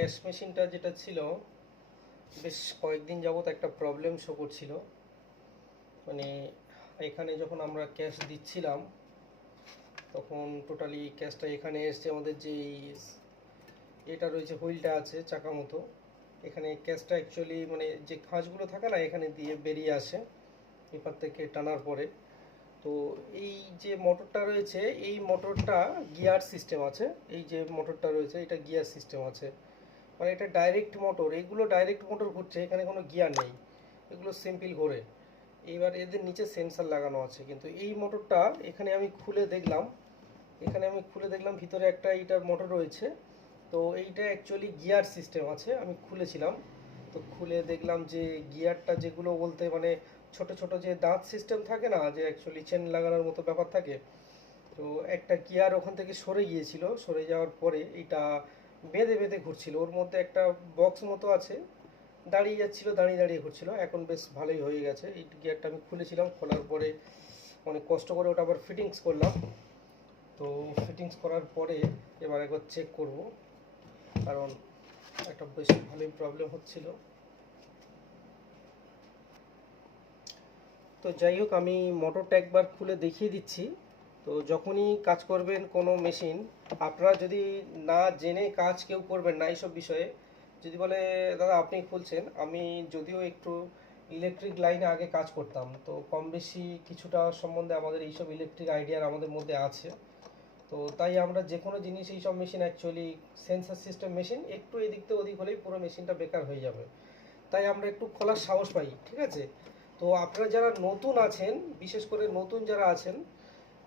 Cash মেশিনটা যেটা ছিল বেশ কয়েকদিন যাবত একটা প্রবলেম শো করছিল। মানে এখানে যখন আমরা ক্যাশ দিচ্ছিলাম তখন টোটালি ক্যাশটা এখানে এসছে, আমাদের যে এটা রয়েছে হুইলটা আছে চাকা মতো, এখানে ক্যাশটা অ্যাকচুয়ালি মানে যে খাঁজগুলো থাকে না এখানে দিয়ে বেরিয়ে আসে এপার থেকে টানার পরে। তো এই যে মোটরটা রয়েছে এই মোটরটা গিয়ার সিস্টেম আছে, এই যে মোটরটা রয়েছে এটা গিয়ার সিস্টেম আছে, মানে এটা ডাইরেক্ট মোটর, এইগুলো ডাইরেক্ট মোটর ঘুরছে, এখানে কোনো গিয়ার নেই, এগুলো সিম্পল ঘোরে। এইবার এদের নিচে সেন্সার লাগানো আছে, কিন্তু এই মোটরটা এখানে আমি খুলে দেখলাম ভিতরে একটা এইটার মোটর রয়েছে। তো এইটা অ্যাকচুয়ালি গিয়ার সিস্টেম আছে, আমি খুলেছিলাম। তো খুলে দেখলাম যে গিয়ারটা যেগুলো বলতে মানে ছোট ছোট যে দাঁত সিস্টেম থাকে না, যে অ্যাকচুয়ালি চেন লাগানোর মতো ব্যাপার থাকে, তো একটা গিয়ার ওখান থেকে সরে গিয়েছিল, সরে যাওয়ার পরে এটা বেঁধে বেঁধে ঘুরছিল, ওর মধ্যে একটা বক্স মতো আছে, দাঁড়িয়ে যাচ্ছিল, দাঁড়িয়ে দাঁড়িয়ে ঘুরছিল। এখন বেশ ভালোই হয়ে গেছে। এই গিয়ারটা আমি খুলেছিলাম, খোলার পরে অনেক কষ্ট করে ওটা আবার ফিটিংস করলাম। তো ফিটিংস করার পরে এবার একবার চেক করব, কারণ একটা বেশ ভালোই প্রবলেম হচ্ছিল। তো যাই হোক, আমি মোটরটা একবার খুলে দেখিয়ে দিচ্ছি। তো যখনই কাজ করবেন কোনো মেশিন, আপনারা যদি না জেনে কাজ কেউ করবেন না এইসব বিষয়ে, যদি বলে দাদা আপনি খুলছেন, আমি যদিও একটু ইলেকট্রিক লাইনে আগে কাজ করতাম, তো কম বেশি কিছুটা সম্বন্ধে আমাদের এইসব ইলেকট্রিক আইডিয়ার আমাদের মধ্যে আছে। তো তাই আমরা যে কোনো জিনিস, এইসব machine actually sensor system machine, একটু এদিক থেকে ওদিক হলেই পুরো মেশিনটা বেকার হয়ে যাবে, তাই আমরা একটু খোলার সাহস পাই, ঠিক আছে। তো আপনারা যারা নতুন আছেন, বিশেষ করে নতুন যারা আছেন,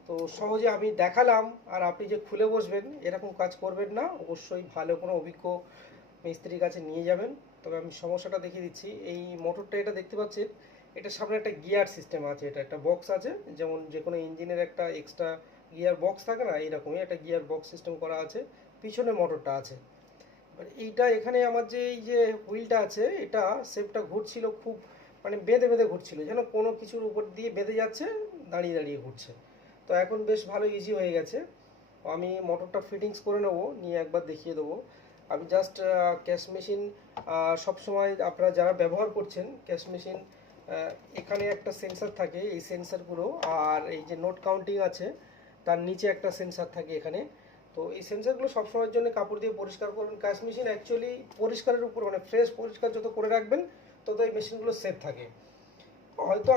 তো সহজে আমি দেখালাম আর আপনি যে খুলে বসবেন এরকম কাজ করবেন না, অবশ্যই ভালো কোনো অভিজ্ঞ মিস্ত্রির কাছে নিয়ে যাবেন। তবে আমি সমস্যাটা দেখিয়ে দিচ্ছি। এই মোটরটা এটা দেখতে পাচ্ছেন, এটার সামনে একটা গিয়ার সিস্টেম আছে, এটা একটা বক্স আছে, যেমন যে কোনো ইঞ্জিনের একটা এক্সট্রা গিয়ার বক্স থাকে না, এইরকমই একটা গিয়ার বক্স সিস্টেম করা আছে, পিছনে মোটরটা আছে। এইটা এখানে আমার যে এই যে হুইলটা আছে, এটা শেপটা ঘুরছিল খুব, মানে বেঁধে বেঁধে ঘুরছিল, যেন কোনো কিছুর উপর দিয়ে বেঁধে যাচ্ছে, দাঁড়িয়ে দাঁড়িয়ে ঘুরছে। তো এখন বেশ ভালো ইজি হয়ে গেছে। আমি মোটরটা ফিটিংস করে নেবো, নিয়ে একবার দেখিয়ে দেবো। আমি জাস্ট ক্যাশ মেশিন সবসময় আপনারা যারা ব্যবহার করছেন ক্যাশ মেশিন, এখানে একটা সেন্সার থাকে, এই সেন্সারগুলো, আর এই যে নোট কাউন্টিং আছে তার নিচে একটা সেন্সার থাকে এখানে। তো এই সেন্সারগুলো সবসময়ের জন্য কাপড় দিয়ে পরিষ্কার করবেন। ক্যাশ মেশিন অ্যাকচুয়ালি পরিষ্কারের উপর, মানে ফ্রেশ পরিষ্কার যত করে রাখবেন তত এই মেশিনগুলো সেফ থাকে।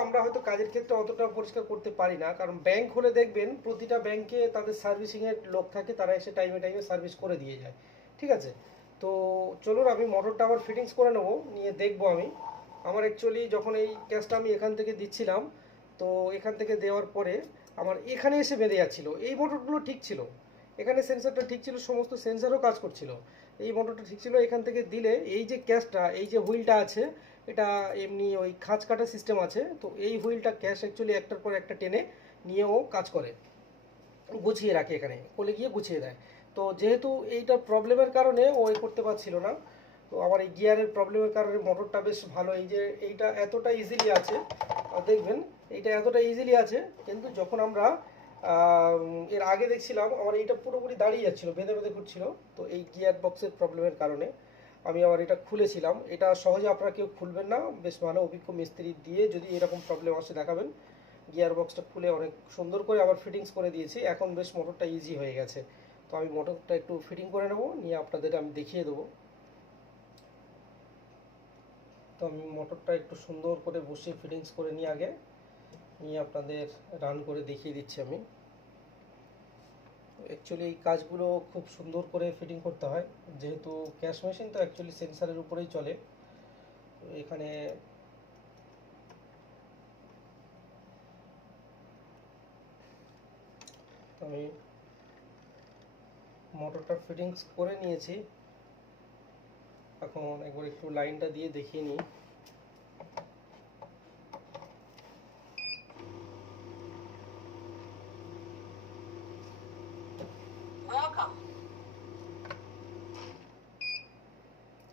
আমরা হয়তো কাজের ক্ষেত্রে অতটা পরিষ্কার করতে পারি না, কারণ ব্যাংক হলে দেখবেন প্রতিটা ব্যাংকে তাদের সার্ভিসিংয়ের লোক থাকে, তারা এসে টাইমে টাইমে সার্ভিস করে দিয়ে যায়, ঠিক আছে। তো চলুন আমি মোটরটা আবার ফিটিংস করে নেবো, নিয়ে দেখবো আমি। আমার অ্যাকচুয়ালি যখন এই ক্যাশটা আমি এখান থেকে দিচ্ছিলাম, তো এখান থেকে দেওয়ার পরে আমার এখানে এসে বেঁধে যাচ্ছিলো, এই মোটরগুলো ঠিক ছিল, এখানে সেন্সারটা ঠিক ছিল, সমস্ত সেন্সারও কাজ করছিল, এই মোটরটা ঠিক ছিল। এখান থেকে দিলে এই যে ক্যাশটা, এই যে হুইলটা আছে, এটা এমনি ওই খাঁজ কাটা সিস্টেম আছে, তো এই হুইলটা ক্যাশ অ্যাকচুয়ালি একটার পর একটা টেনে নিয়েও কাজ করে, গুছিয়ে রাখে, এখানে কোলে গিয়ে গুছিয়ে দেয়। তো যেহেতু এইটার প্রবলেমের কারণে ও করতে পারছিল না, তো আমার এই গিয়ারের প্রবলেমের কারণে মোটরটা বেশ ভালো, এই যে এইটা এতটা ইজিলি আছে, দেখবেন এইটা এতটা ইজিলি আছে, কিন্তু যখন আমরা এর আগে দেখছিলাম আমার এইটা পুরোপুরি দাঁড়িয়ে যাচ্ছিলো, বেঁধে বেঁধে ঘুরছিল। তো এই গিয়ার বক্সের প্রবলেমের কারণে আমি আবার এটা খুলেছিলাম। এটা সহজে আপনারা কেউ খুলবেন না, বেশ ভালো অভিজ্ঞ মিস্ত্রি দিয়ে যদি এরকম প্রবলেম আসে দেখাবেন। গিয়ার বক্সটা খুলে অনেক সুন্দর করে আবার ফিটিংস করে দিয়েছি, এখন বেশ মোটরটা ইজি হয়ে গেছে। তো আমি মোটরটা একটু ফিটিং করে নেবো, নিয়ে আপনাদের আমি দেখিয়ে দেবো। তো আমি মোটরটা একটু সুন্দর করে বসিয়ে ফিটিংস করে নিয়ে আগে, নিয়ে আপনাদের রান করে দেখিয়ে দিচ্ছি আমি। অ্যাকচুয়ালি এই কাজগুলো খুব সুন্দর করে ফিটিং করতে হয়, যেহেতু ক্যাশ মেশিন তো অ্যাকচুয়ালি সেন্সারের উপরেই চলে। তো এখানে আমি মোটরটা ফিটিংস করে নিয়েছি, এখন একবার একটু লাইনটা দিয়ে দেখিয়ে নিই।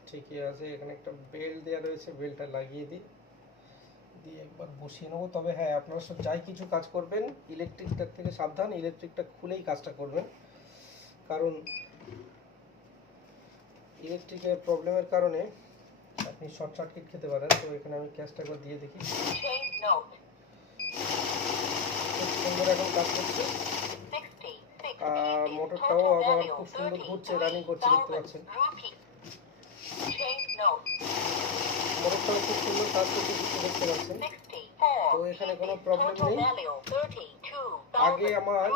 ঠিকই আছে, এখানে একটা বেল্ট দেওয়া রয়েছে, বেল্টটা লাগিয়ে দিই, দিয়ে একবার বসিয়ে নেবো। তবে হ্যাঁ, আপনারা সব যাই কিছু কাজ করবেন ইলেকট্রিকটার থেকে সাবধান, ইলেকট্রিকটা খুলেই কাজটা করবেন, কারণ ইলেকট্রিকের প্রবলেমের কারণে আপনি শর্ট সার্কিট খেতে পারেন। তো এখানে আমি ক্যাশটা একবার দিয়ে দেখি। খুব সুন্দর এখন কাজ করছে, আর মোটরটাও আবার খুব সুন্দর ঘুরছে, রানিং করছে, দেখতে পাচ্ছেন। মোটরটাও খুব সুন্দর কাজ করছে, দেখতে পাচ্ছেন। তো এখানে কোনো প্রবলেম নেই। আগে আমার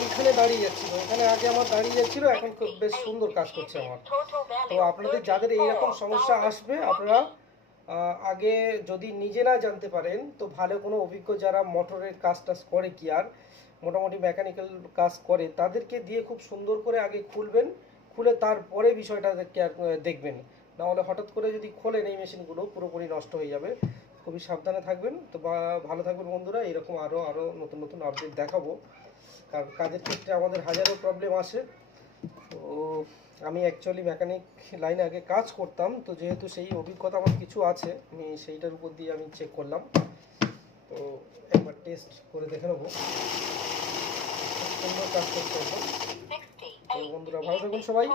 এইখানে দাঁড়িয়ে যাচ্ছিল, এখানে আগে আমার দাঁড়িয়ে যাচ্ছিল, এখন খুব বেশ সুন্দর কাজ করছে আমার। তো আপনাদের যাদের এইরকম সমস্যা আসবে, আপনারা আগে যদি নিজে না জানতে পারেন, তো ভালো কোনো অভিজ্ঞ যারা মোটরের কাজ টাজ করে, কি আর মোটামুটি মেকানিক্যাল কাজ করে, তাদেরকে দিয়ে খুব সুন্দর করে আগে খুলবেন, খুলে তারপরে বিষয়টা দেখবেন। না হলে হঠাৎ করে যদি খোলেন এই মেশিনগুলো পুরোপুরি নষ্ট হয়ে যাবে। খুবই সাবধানে থাকবেন। তো ভালো থাকবেন বন্ধুরা। এরকম আরও নতুন নতুন আপডেট দেখাবো, কারণ কাজের ক্ষেত্রে আমাদের হাজারো প্রবলেম আসে। তো আমি অ্যাকচুয়ালি মেকানিক লাইনে আগে কাজ করতাম, তো যেহেতু সেই অভিজ্ঞতা আমার কিছু আছে, আমি সেইটার উপর দিয়ে আমি চেক করলাম। তো একবার টেস্ট করে দেখে নেবো। খুব সুন্দর কাজ করছে এখন। তো বন্ধুরা ভালো থাকুন সবাই।